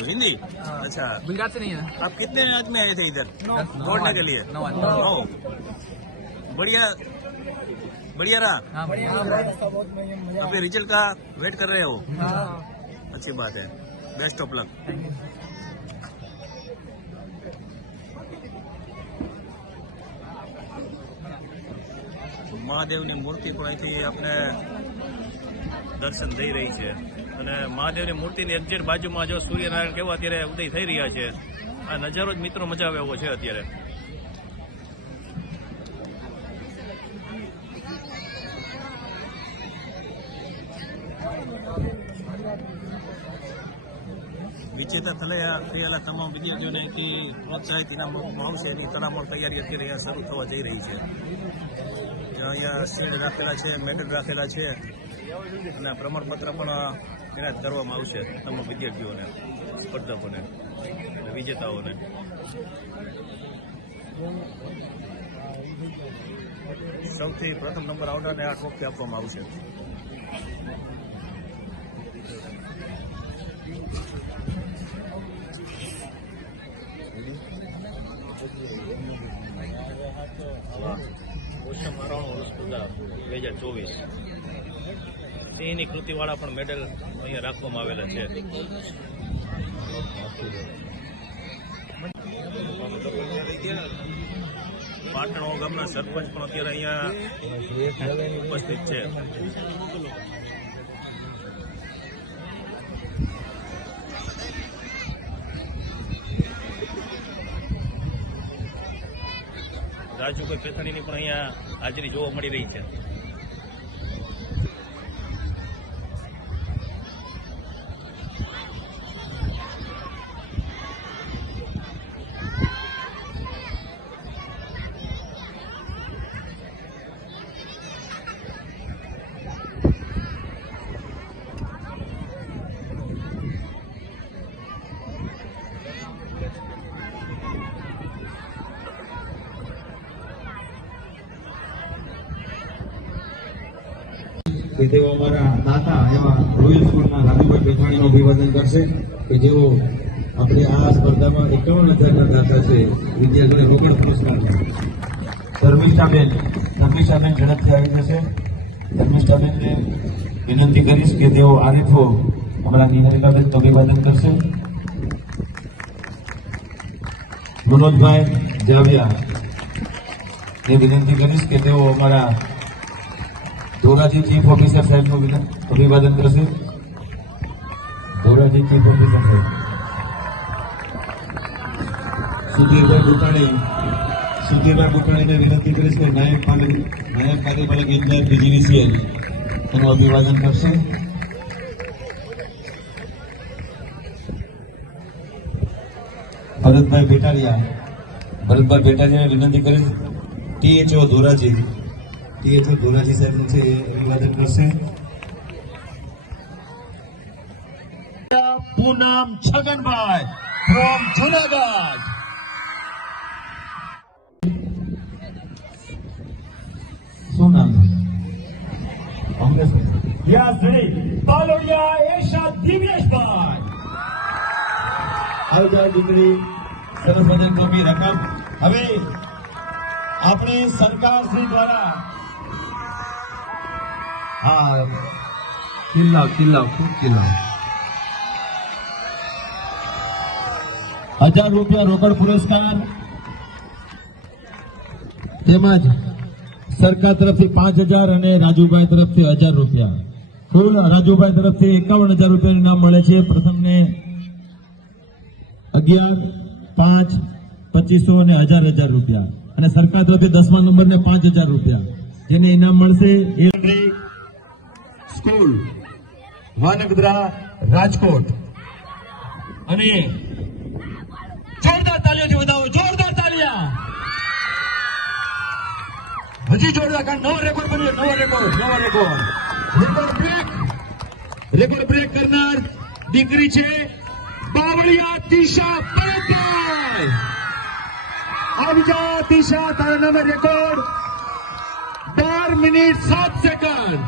हिंदी? अच्छा, गुजराती नहीं है। आप कितने आदमी आए थे इधर दौड़ने के लिए? 9। बढ़िया बढ़िया रहा। हाँ बढ़िया। अभी रिजल्ट का वेट कर रहे हो? अच्छी बात है, बेस्ट ऑफ लक। મહાદેવની મૂર્તિ પણ અહીંથી આપણે દર્શન થઈ રહી છે અને મહાદેવની મૂર્તિની એક્ઝેક્ટ બાજુમાં જો સૂર્યનારાયણ કેવા અત્યારે ઉદય થઈ રહ્યા છે, આ નજારો જ મિત્રો મજા આવે એવો છે અત્યારે। વિજેતા થયેલા તમામ વિદ્યાર્થીઓને અહીંથી પ્રોત્સાહિત ઇનામ આપવામાં આવશે। એની તડામાર તૈયારી અત્યારે અહીંયા શરૂ થવા જઈ રહી છે। અહીંયા શીલ્ડ રાખેલા છે, મેડલ રાખેલા છે અને પ્રમાણપત્ર પણ એનાયત કરવામાં આવશે તમામ વિદ્યાર્થીઓને, સ્પર્ધકોને, વિજેતાઓને। સૌથી પ્રથમ નંબર આવનારને આ ટ્રોફી આપવામાં આવશે। ઓછા મારાણું સ્પર્ધા 2024 સિંહની કૃતિવાળા પણ મેડલ અહીંયા રાખવામાં આવેલા છે। પાટણો ગામના સરપંચ પણ અત્યારે અહીંયા ઉપસ્થિત છે। રાજુભાઈ પેથાણીની પણ અહીંયા હાજરી જોવા મળી રહી છે। કે તેઓ અમારા દાતા એવા રોયલ સ્કૂલના રાજુભાઈ પેથાણીનું અભિવાદન કરશે કે જેઓ આપણે આ સ્પર્ધામાં 51,000ના દાતા છે, વિદ્યાર્થીઓને રોકડ પુરસ્કાર છે। ધર્મિષ્ઠાબેન ઝડપથી આવી જશે। ધર્મિષ્ઠાબેનને વિનંતી કરીશ કે તેઓ આરીફો અમારા નિહારિકાબેનનું અભિવાદન કરશે। મનોજભાઈ જાવિયા ને વિનંતી કરીશ કે તેઓ અમારા ધોરાજી ચીફ ઓફિસર સાહેબનું અભિવાદન કરશે। ધોરાજી ચીફ ઓફિસર સાહેબ સુધીરભાઈ બુટાણીને વિનંતી કરીશ કે નાયબ કાર્યપાલક ઇજનેર PGVCL એનું અભિવાદન કરશે। ભરતભાઈ બેટારિયાને વિનંતી કરીશ THO ધોરાજી સાહેબ છે અભિવાદન કરશે। પૂનમ છગનભાઈ ફ્રોમ જુનાગઢ। શું નામ કોંગ્રેસ પાલોડિયા એશા દિવ્યેશભાઈ આવી જાય દીકરી સરસ મજાની ટ્રોફી રકમ। હવે આપણી સરકાર શ્રી દ્વારા હા ચિલ્લાવ ખૂબ ચિલ્લાવ। 1000 રૂપિયા રોકડ પુરસ્કાર તેમજ સરકાર તરફથી 5000 અને રાજુભાઈ તરફથી 1000 રૂપિયા। કુલ રાજુભાઈ તરફથી 51,000 રૂપિયાનું ઇનામ મળે છે। પ્રથમને 11, 5, 2500 અને 1000 રૂપિયા અને સરકાર તરફથી 10મા નંબરને 5000 રૂપિયા જેને ઇનામ મળશે એ સ્કૂલ વાનગદરા રાજકોટ। અને જોરદાર તાલીઓથી વધાવો, જોરદાર તાલિયા, હજી જોરદાર, કારણ નવો રેકોર્ડ બન્યો, નવો રેકોર્ડ રેકોર્ડ બ્રેક કરનાર દીકરી છે બાવળિયા તીશા પરબભાઈ. આવી જા તીશા, તારા નામે રેકોર્ડ 12 મિનિટ 7 સેકન્ડ.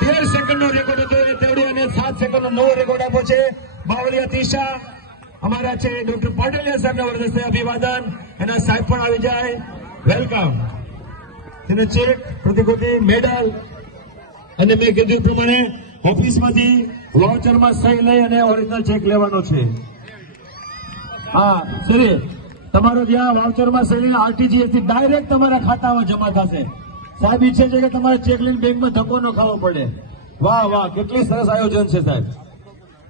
13 સેકન્ડનો રેકોર્ડ હતો એ તેવડી અને 7 સેકન્ડનો નવો રેકોર્ડ આપ્યો છે બાવળિયા તીશા. અમારા છે ડોક્ટર પાટલિયા સાહેબના વરદસ્તે અભિવાદન. એના સાહેબ પણ આવી જાય, વેલકમ. તેને ચેક, પ્રતિકૃતિ, મેડલ અને મેં કીધું પ્રમાણે ઓફિસમાંથી વાઉચરમાં સહી લઈ અને ઓરિજિનલ ચેક લેવાનો છે. હા સરી, તમારો જ્યાં વાઉચરમાં સહી લઈને આરટીજીએસ થી ડાયરેક્ટ તમારા ખાતામાં જમા થશે. સાહેબ ઈચ્છે છે કે તમારે ચેક લઈને બેંકમાં ધક્કો ન ખાવો પડે. વાહ વાહ, કેટલી સરસ આયોજન છે સાહેબ.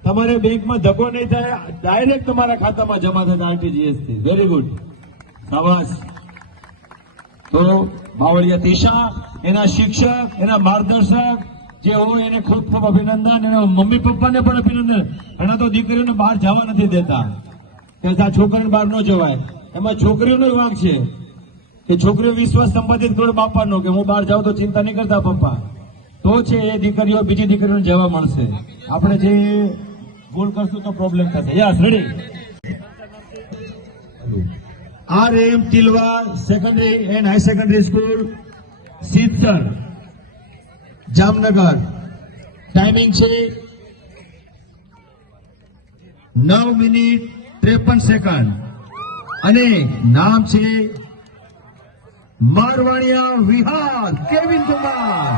તમારે બેંકમાં ધક્કો નહીં થાય, ડાયરેક્ટ તમારા ખાતામાં જમા થશે આરટીજીએસ થી. વેરી ગુડ, શાબાશ. તો બાવળિયા તીશા, એના શિક્ષક, એના માર્ગદર્શક જે હોય એને ખૂબ ખૂબ અભિનંદન. એના મમ્મી પપ્પાને પણ અભિનંદન. એના તો દીકરીઓને બહાર જવા નથી દેતા કે છોકરીને બહાર ન જવાય. એમાં છોકરીઓનો વાંક છે કે છોકરીઓ વિશ્વાસ સંબંધિત કરે બાપાનો કે હું બહાર જાઉં તો ચિંતા નહીં કરતા પપ્પા. તો છે એ દીકરીઓ બીજી દીકરીઓને જવા મળશે. આપણે જે ભૂલ કરશું તો પ્રોબ્લેમ થશે. Yes, ready. RM Tilva secondary and high secondary school, Siddhsar, Jamnagar. Timing છે 9 મિનિટ 53 સેકન્ડ અને નામ છે મારવાણિયા વિહાર કેવિન કુમાર.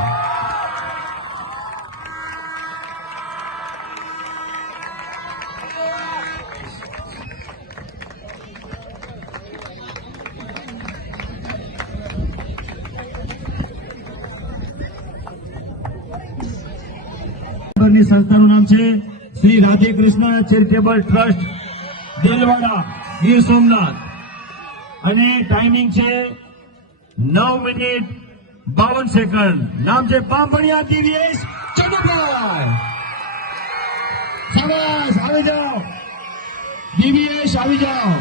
ની સંસ્થાનું નામ છે શ્રી રાધે કૃષ્ણ ચેરિટેબલ ટ્રસ્ટ, દેલવાડા, ગીર સોમનાથ. અને ટાઈમિંગ છે 9 મિનિટ 52 સેકન્ડ. નામ છે બાંભણિયા દિવ્યેશ ચંદુભાઈ. શાબાશ, આવી જાઓ દિવ્યેશ, આવી જાઓ.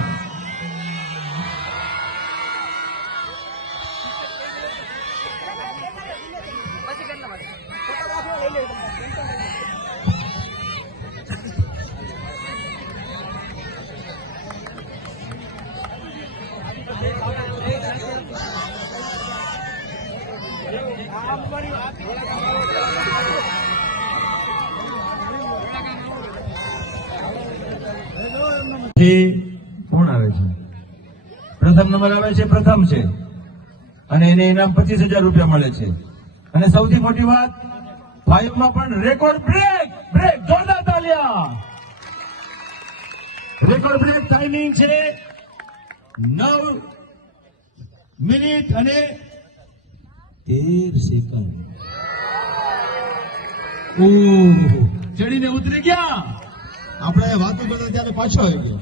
કોણ આવે છે? પ્રથમ નંબર આવે છે, પ્રથમ છે અને એને ઇનામ 25,000 રૂપિયા મળે છે. અને સૌથી મોટી વાત, 5 માં પણ રેકોર્ડ બ્રેક. જોરદાર તાલિયા. Record break. ટાઈમિંગ છે 9 મિનિટ અને 13 સેકન્ડ. ચડીને ઉતરી ગયા. આપણે વાતો કરતા ત્યારે પાછો આવી ગયો.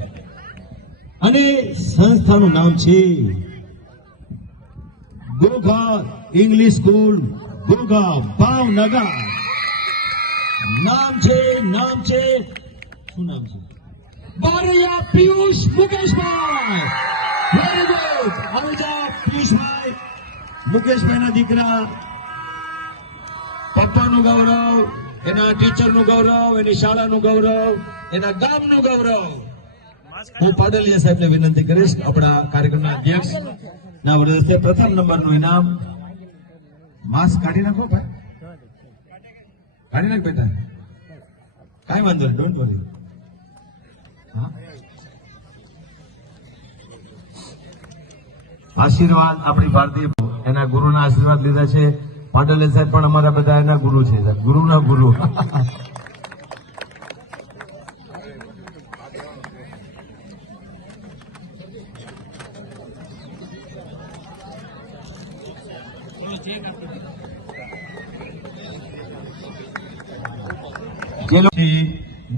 અને સંસ્થાનું નામ છે ગોઘા ઇંગ્લિશ સ્કૂલ, ગોઘા, ભાવનગર. નામ છે શું નામ છે? બારૈયા પિયુષ મુકેશભાઈ. Very good. આવી જાઓ પિયુષભાઈ. મુકેશભાઈના દીકરા. પપ્પાનું ગૌરવ, એના ટીચરનું ગૌરવ, એની શાળાનું ગૌરવ, એના ગામનું ગૌરવ. હું પાડલિયા સાહેબને વિનંતી કરીશ, આપણા કાર્યક્રમના અધ્યક્ષ ના વરદસ્તે પ્રથમ નંબરનું ઇનામ. માસ્ક કાઢી નાખો ભાઈ, કાઢી નાખ બેટા, કાંઈ વાંધો નહીં, ડોન્ટ વરી. આશીર્વાદ આપણી ભારતીય એના ગુરુના આશીર્વાદ લીધા છે. પાડલિયા સાહેબ પણ અમારા બધા એના ગુરુ છે, ગુરુના ગુરુ.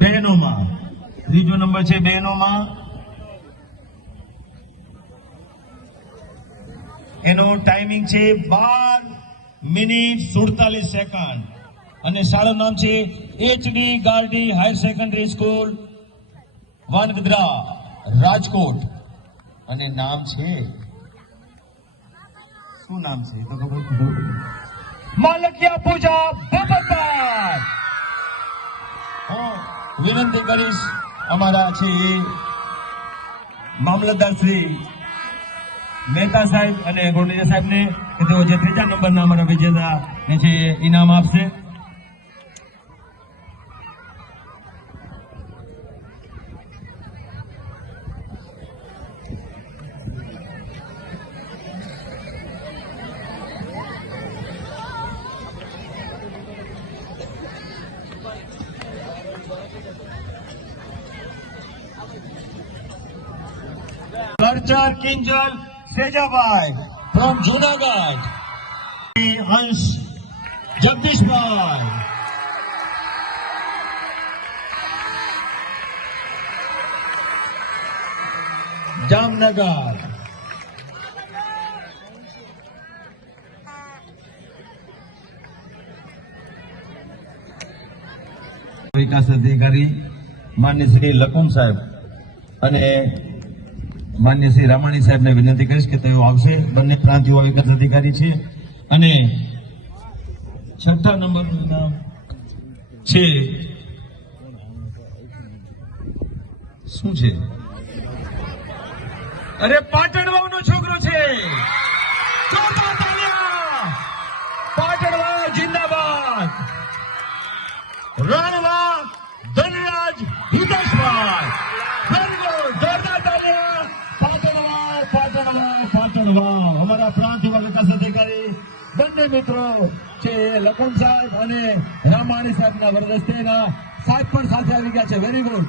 બહેનોમાં ત્રીજો નંબર છે. બહેનોમાં એનો ટાઈમિંગ છે 12 મિનિટ 47 સેકન્ડ અને શાળાનું નામ છે HD Gardi higher secondary school, Vangadra, Rajkot. અને નામ છે શું નામ છે તો ખબર? માલકિયા પૂજા ભગતભાઈ. વિનંતી કરીશ અમારા છે એ મામલતદાર શ્રી મહેતા સાહેબ અને ગોંડલિયા સાહેબને કે તેઓ જે 3જા નંબરના અમારા વિજેતા છે ઇનામ આપશે. Nurture Kinjal Sejabai from Junagadh. Ansh Jagdishbhai. Jamnagar. વિકાસ અધિકારી માન્ય શ્રી લકુમ સાહેબ અને માન્ય શ્રી રામાણી સાહેબને વિનંતી કરીશ કે તેઓ આવશે. બંને પ્રાંત યુવા વિકાસ અધિકારી છે અને 6ઠા નંબરનું નામ છે શું છે? અરે પાટણવાવનો છોકરો છે. પાટણવાવ જિંદાબાદ. રણવા ધનરાજ હિતેશભાઈ. અમારા પ્રાંત યુવા વિકાસ અધિકારી બંને મિત્રો છે લખન સાહેબ અને રામાણી સાહેબના વરદસ્તેના સાહેબ પણ સાથે આવી ગયા છે. Very good.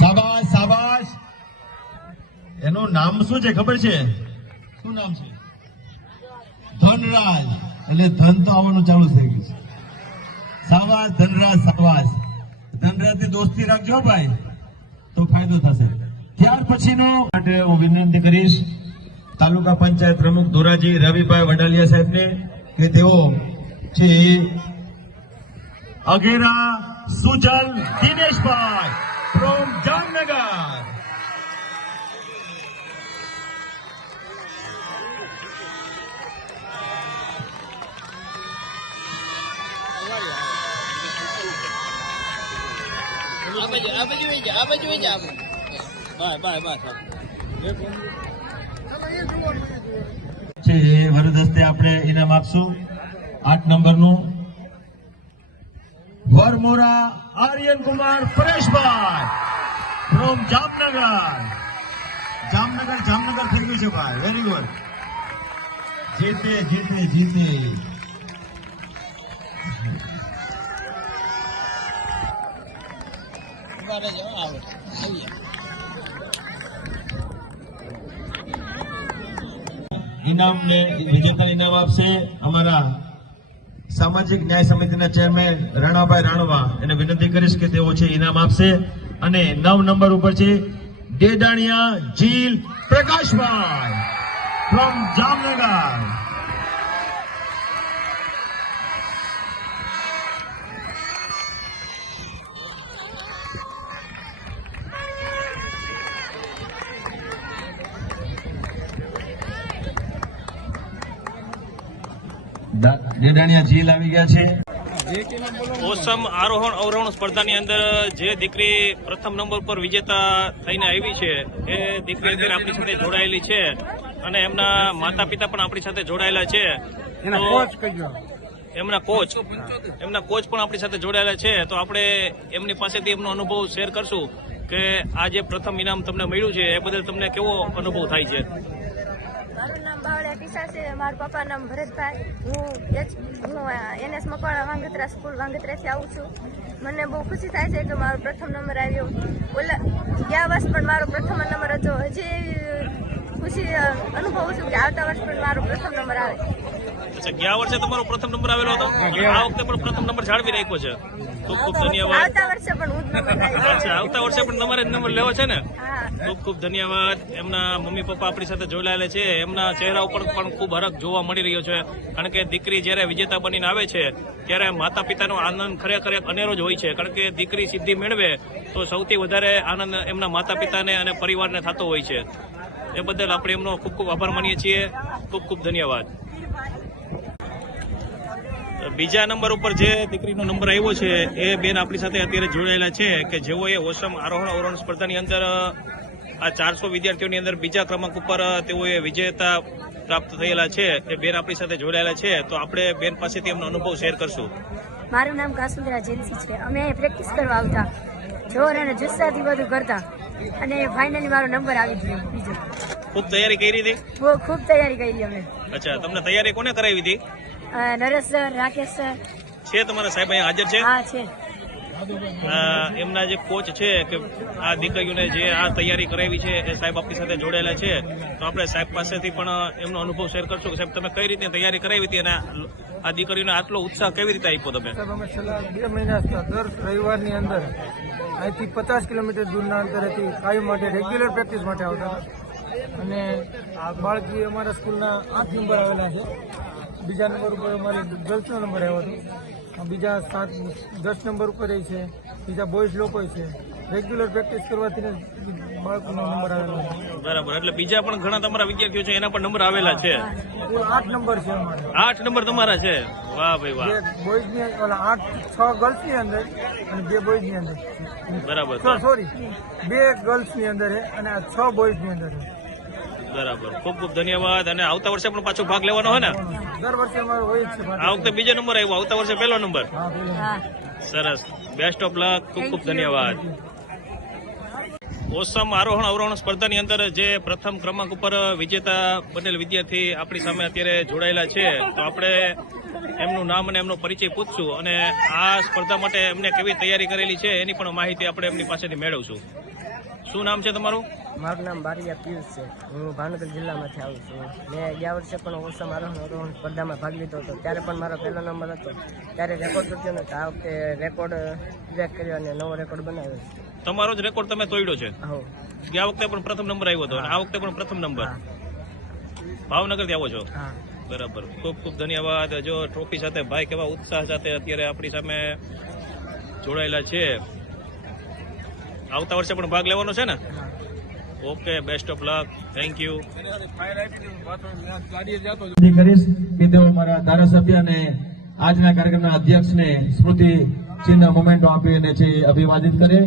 શાબાશ શાબાશ. એનું નામ શું છે ખબર છે? શું નામ છે? ધનરાજ. એટલે ધન તો આવવાનું ચાલુ થઈ ગયું છે. સાવાસ ધનરાજ સાવાસ. ધનરાજની દોસ્તી રાખજો ભાઈ તો ફાયદો થશે. ત્યાર પછીનો માટે હું વિનંતી કરીશ તાલુકા પંચાયત પ્રમુખ ધોરાજી રવિભાઈ વડાલિયા સાહેબને કે તેઓ છે અઘેરા સુજલ દિનેશભાઈ ફ્રોમ જામનગર. વરદસ્તે આપણે ઇનામ આપશું 8 નંબરનું. વરમોરા આર્યન કુમાર પરેશભાઈ ફ્રોમ જામનગર. જામનગર થઈ ગયું છે ભાઈ. Very good. જીતે. ઇનામને વિજેતા ઇનામ આપશે અમારા સામાજિક ન્યાય સમિતિના ચેરમેન રાણાભાઈ રાણવા. એને વિનંતી કરીશ કે તેઓ છે ઇનામ આપશે. અને 9 નંબર ઉપર છે ડેડાણિયા જીલ પ્રકાશભાઈ ફ્રોમ જામનગર. ડેડાણિયા જીલ આવી ગયા છે. ઓસમ આરોહણ અવરોહણ સ્પર્ધાની અંદર જે દીકરી પ્રથમ નંબર પર વિજેતા થઈને આવી છે એ દીકરી અત્યારે આપણી સાથે જોડાયેલી છે અને એમના માતા પિતા પણ આપણી સાથે જોડાયેલા છે. એમના કોચ પણ આપણી સાથે જોડાયેલા છે. તો આપણે એમની પાસેથી એમનો અનુભવ શેર કરશું કે આ જે પ્રથમ ઇનામ તમને મળ્યું છે એ બદલ તમને કેવો અનુભવ થાય છે? મારું નામ બાવળિયા ટીસા છે. મારા પપ્પાનું નામ ભરતભાઈ. હું NS મકવાણા વાંગત્રા સ્કૂલ વાંગત્રાથી આવું છું. મને બહુ ખુશી થાય છે કે મારો પ્રથમ નંબર આવ્યો. ગયા વર્ષ પણ મારો પ્રથમ નંબર હતો. હજી ખુશી અનુભવું છું કે આવતા વર્ષ પણ મારો પ્રથમ નંબર આવે. ગયા વર્ષે તમારો પ્રથમ નંબર આવેલો હતો. આ વખતે પણ પ્રથમ નંબર જાળવી રાખ્યો છે. ખૂબ ખૂબ ધન્યવાદ. આવતા વર્ષે પણ હું જ નંબર લાવીશ. અચ્છા, આવતા વર્ષે પણ તમારે જ નંબર લેવો છે ને? ખૂબ ખૂબ ધન્યવાદ. એમના મમ્મી પપ્પા આપણી સાથે જોડાયેલા છે. એમના ચહેરા ઉપર પણ ખૂબ હરખ જોવા મળી રહ્યો છે. કારણ કે દીકરી જ્યારે વિજેતા બનીને આવે છે ત્યારે માતા પિતાનો આનંદ ખરેખર એક અનેરો જ હોય છે. કારણ કે દીકરી સિદ્ધિ મેળવે તો સૌથી વધારે આનંદ એમના માતા પિતાને અને પરિવારને થતો હોય છે. એ બદલ આપણે એમનો ખૂબ ખૂબ આભાર માનીએ છીએ. ખૂબ ખૂબ ધન્યવાદ. બીજા નંબર ઉપર જે દીકરીનો નંબર આવ્યો છે એ બેન આપણી સાથે અત્યારે જોડાયેલા છે કે જેઓએ ઓસમ આરોહણ અવરોહણ સ્પર્ધાની અંદર આ 400 વિદ્યાર્થીઓની અંદર બીજા ક્રમાંક ઉપર તેઓએ વિજેતા પ્રાપ્ત થયેલા છે. એ બેન આપણી સાથે જોડાયેલા છે, તો આપણે બેન પાસેથી એમનો અનુભવ શેર કરશું. મારું નામ કાસુંદરા જેન્સી છે. અમે અહીં પ્રેક્ટિસ કરવા આવતા, જોર અને જુસ્સાથી બધું કરતા અને ફાઇનલી મારો નંબર આવી ગયો બીજો. ખૂબ તૈયારી કરી હતી? બહુ ખૂબ તૈયારી કરી અમે. અચ્છા, તમને તૈયારી કોને કરાવી હતી? નરેશ સર, રાકેશ સર છે તમારા સાહેબ અહીંયા હાજર છે? હા છે. એમના જે કોચ છે કે આ દીકરીઓને જે આ તૈયારી કરાવી છે એ સાહેબ આપણી સાથે જોડાયેલા છે, તો આપણે સાહેબ પાસેથી પણ એમનો અનુભવ શેર કરશું કે સાહેબ તમે કઈ રીતે તૈયારી કરાવી હતી અને આ દીકરીઓને આટલો ઉત્સાહ કેવી રીતે આપ્યો તમે? સાહેબ, અમે છેલ્લા 2 મહિના દર રવિવારની અંદર અહીંથી 50 કિલોમીટર દૂરના અંતરેથી કાયમ માટે રેગ્યુલર પ્રેક્ટિસ માટે આવતા હતા. અને આ બાળકી અમારા સ્કૂલના 8 નંબર આવેલા છે. બીજા નંબર ઉપર અમારી ગર્લ્સનો નંબર આવ્યો હતો. બીજા 10 નંબર ઉપર એ છે. બીજા બોયઝ લોકો છે. રેગ્યુલર પ્રેક્ટિસ કરવાથી બાળકોનો નંબર આવેલો છે. બરાબર, એટલે બીજા પણ ઘણા તમારા વિદ્યાર્થીઓ છે એના પણ નંબર આવેલા છે? કુલ 8 નંબર છે અમારે. 8 નંબર તમારા છે? વાહ ભાઈ વાહ. 2 બોયઝની 6 ગર્લ્સની અંદર અને 2 બોયઝની અંદર. બરાબર સોરી, 2 ગર્લ્સની અંદર છે અને 6 બોયઝની અંદર છે. બરાબર, ખૂબ ખૂબ ધન્યવાદ. અને આવતા વર્ષે પણ પાછો ભાગ લેવાનો હોય ને? દર વર્ષે અમારો હોય જ છે. આ વખતે બીજો નંબર આવ્યો, આવતા વર્ષે પહેલો નંબર. હા, પેલો. હા. સરસ, બેસ્ટ ઓફ લક. ખૂબ ખૂબ ધન્યવાદ. ઓસમ આરોહણ અવરોહણ સ્પર્ધાની અંદર જે પ્રથમ ક્રમાંક ઉપર વિજેતા બનેલ વિદ્યાર્થી આપણી સામે અત્યારે જોડાયેલા છે, તો આપણે એમનું નામ અને એમનો પરિચય પૂછશું અને આ સ્પર્ધા માટે એમને કેવી તૈયારી કરેલી છે એની પણ માહિતી આપણે એમની પાસેથી મેળવશું. શું નામ છે તમારું? મારું નામ બારિયા પિયુષ છે. હું ભાવનગર જિલ્લામાંથી આવું છું. મેં ગયા વર્ષે પણ ઓસમ આરોહણ અવરોહણ સ્પર્ધામાં ભાગ લીધો હતો. ત્યારે પણ મારો પહેલો નંબર હતો. ત્યારે રેકોર્ડ તૂટ્યો નથી. આ વખતે રેકોર્ડ બ્રેક કર્યો અને નવો રેકોર્ડ બનાવ્યો છે. તમારો જ રેકોર્ડ તમે તોડ્યો છે? હો. ગયા વખતે પણ પ્રથમ નંબર આવ્યો હતો અને આ વખતે પણ પ્રથમ નંબર. ભાવનગરથી આવો છો? હા. બરાબર, ખૂબ ખૂબ ધન્યવાદ. જો ટ્રોફી સાથે ભાઈ કેવા ઉત્સાહ સાથે અત્યારે આપણી સામે જોડાયેલા છે. આવતા વર્ષે પણ ભાગ લેવાનો છે ને? Okay, best of luck. Thank you. કરીશ કે તેઓ અમારા ધારાસભ્ય અને આજના કાર્યક્રમના અધ્યક્ષને સ્મૃતિ ચિહ્ન મોમેન્ટો આપી અને છે અભિવાદિત કરે.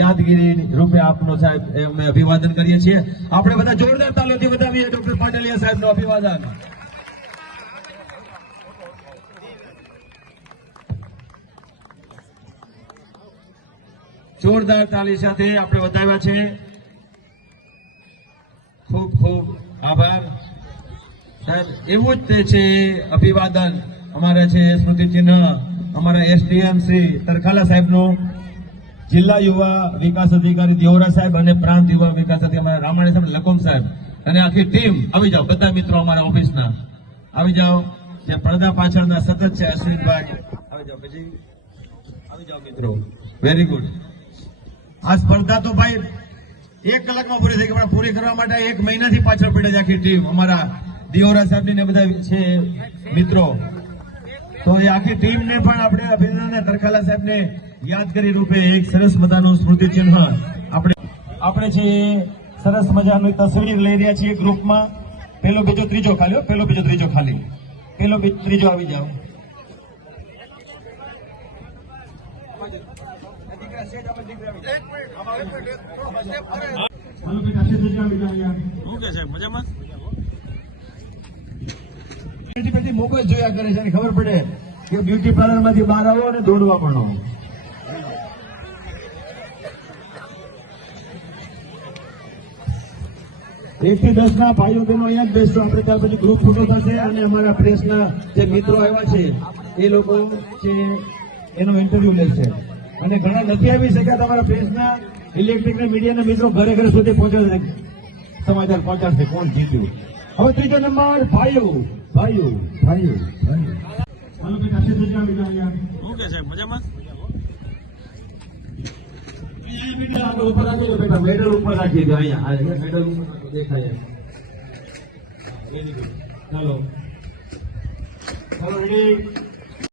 યાદગીરી રૂપે આપનો સાહેબ એમને અભિવાદન કરીએ છીએ. આપણે બધા જોરદાર તાલીઓથી વધાવીએ ડોક્ટર પાટલિયા સાહેબનું અભિવાદન. જોરદાર તાલી સાથે આપણે વધાવ્યા છે. ખૂબ ખૂબ આભાર સાહેબ. એવું જ તે છે અભિવાદન અમારે છે સ્મૃતિ ચિહ્ન અમારા એસડીએમ શ્રી તરખાલા સાહેબનું, જિલ્લા યુવા વિકાસ અધિકારી દિયોરા સાહેબ અને પ્રાંત યુવા વિકાસ અધિકારી અમારા રામાણી સાહેબ, લકુમ સાહેબ અને આખી ટીમ આવી જાઓ. બધા મિત્રો અમારા ઓફિસના આવી જાઓ. જે પડદા પાછળના સતત છે અશ્વિનભાઈ, આવી જાઓ. પછી આવી જાઓ મિત્રો. Very good. આ સ્પર્ધા તો ભાઈ 1 કલાકમાં પૂરી થઈ ગઈ, પણ પૂરી કરવા માટે 1 મહિનાથી પાછળ પડે છે આખી ટીમ. અમારા દિયોરા સાહેબની ને બધા છે મિત્રો. તો એ આખી ટીમને પણ આપણે અભિનંદન અને તરખાલા સાહેબને યાદગીરી રૂપે એક સરસ મજાનું સ્મૃતિ ચિહ્ન આપણે છે સરસ મજાની તસવીર લઈ રહ્યા છીએ ગ્રુપમાં. પેલો બીજો ત્રીજો ખાલી, પેલો બીજો ત્રીજો ખાલી, પેલો ત્રીજો આવી જાઓ. શું કે છે? મજામાં? પછી મોબાઈલ જોયા કરે છે, ખબર પડે કે બ્યુટી પાર્લર માંથી બહાર આવો અને દોડવા પણ આવો. 1 થી 10 ના ભાઈઓ બહેનો અહીંયા જ બેસજો. આપણે ત્યાર પછી ગ્રુપ ફોટો થશે અને અમારા પ્રેસના જે મિત્રો આવ્યા છે એ લોકો છે એનો ઇન્ટરવ્યુ લેશે. અને ઘણા નથી આવી શક્યા તમારા પ્રેસના ઇલેક્ટ્રિક ને મીડિયાના મિત્રો ઘરે ઘરે સુધી પહોંચાડશે, સમાચાર પહોંચાડશે કોણ જીત્યું. હવે ત્રીજો નંબર ભાઈઓ ભાઈઓ ભાઈઓ ભાઈઓ. હાલો બેટા સીધું જ આવી જાઓ યાર. શું કે છે? મજામાં? ઉપર રાખી દો બેટા, મેડલ ઉપર રાખી દો. અહીંયા મેડલ દેખાય. ચાલો ચાલો રેડી.